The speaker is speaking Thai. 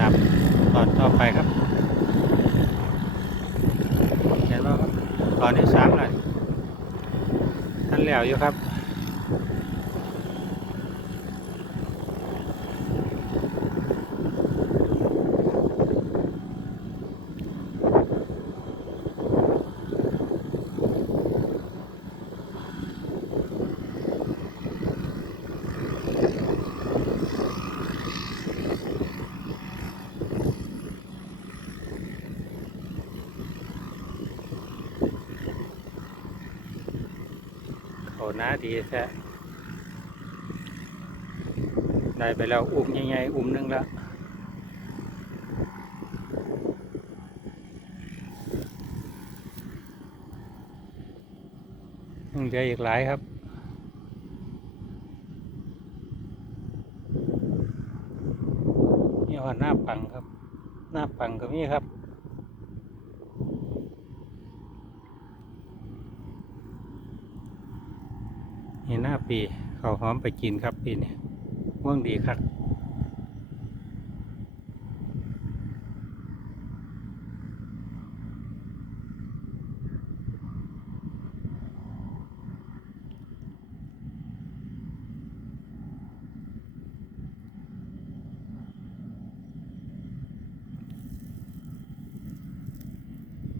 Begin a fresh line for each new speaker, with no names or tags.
ตามตอนต่อไปครับเห็นว่าตอนที่สามเลยท่านเหล้วอยู่ครับ เขาหน้าดีแท้ได้ไปแล้วอุ้มใหญ่ๆอุ้มหนึงแล้วยังเหลืออีกหลายครับนี่ว่าหน้าปังครับ หน้าปังก็มีครับ นี่หน้าปีเขาวหอมไปกินครับปีนี้ว่างดีครับ